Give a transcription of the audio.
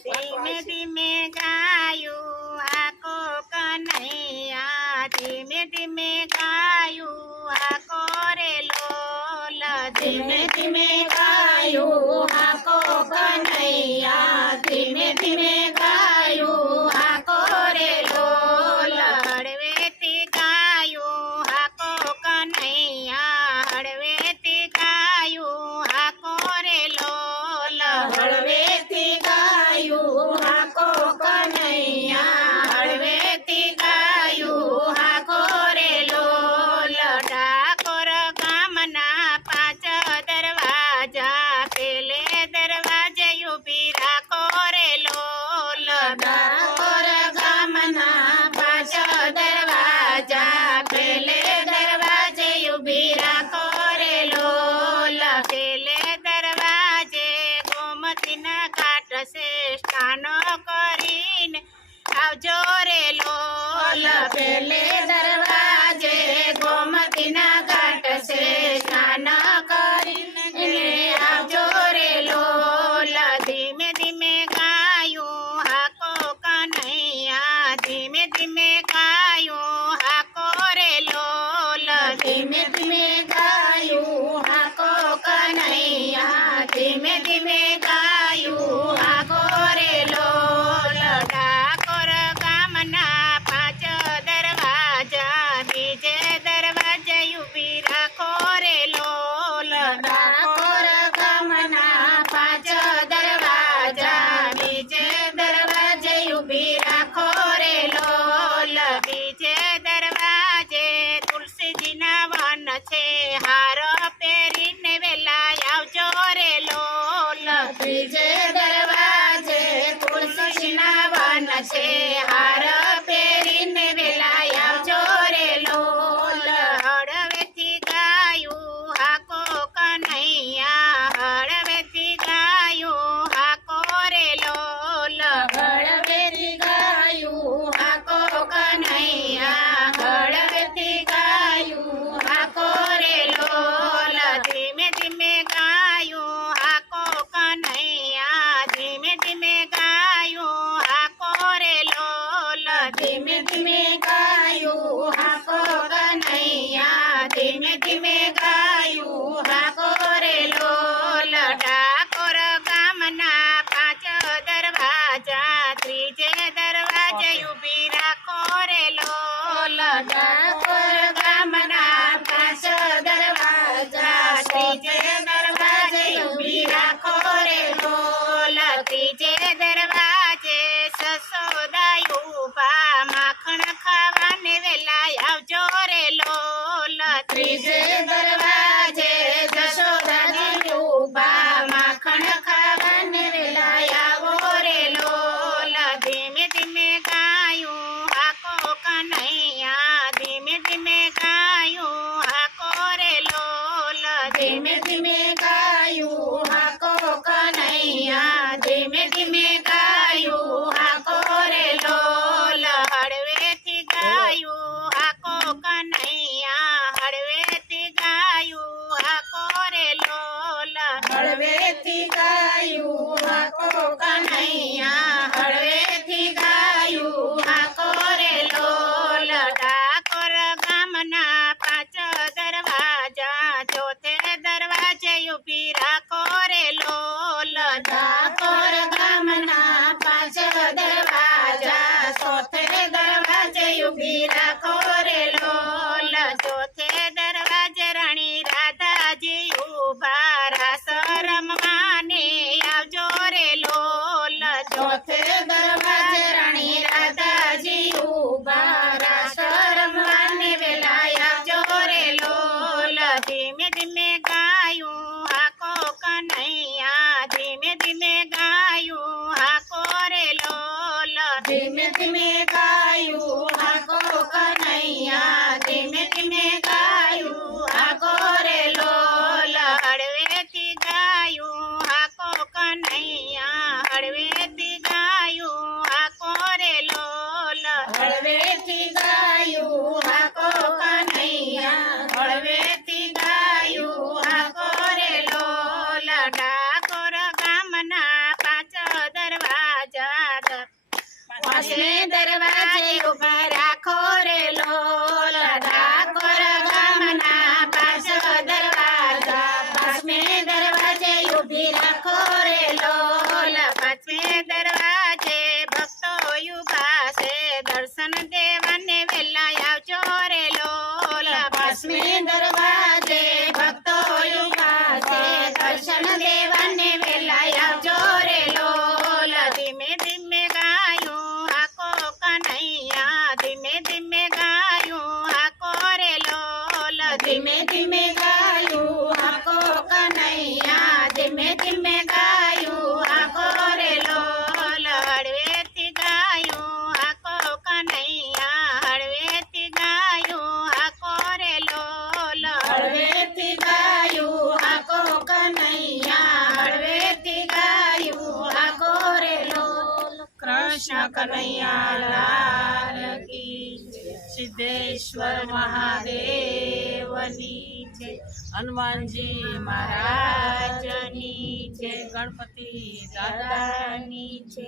Amen. Amen. स्नान करीन। आउ जोरे लो पेले दरवाजे, गोमती ना घाट से स्नान करीन। आउ जोरे लो धीमे धीमे गायो, हाको कन्हैया, धीमे धीमे गायो लो धीमे धीमे Present. me, give me. ಕೇಂದ್ರ quiero piraco. હળવેથી ગાયું આકો કનૈયા હળવેથી ગાયું આકો રેલો. કૃષ્ણ કનૈયા, લાલ કી સિદ્ધેશ્વર મહાદેવની છે હનુમાનજી મહારાજની છે ગણપતિ દાદાની છે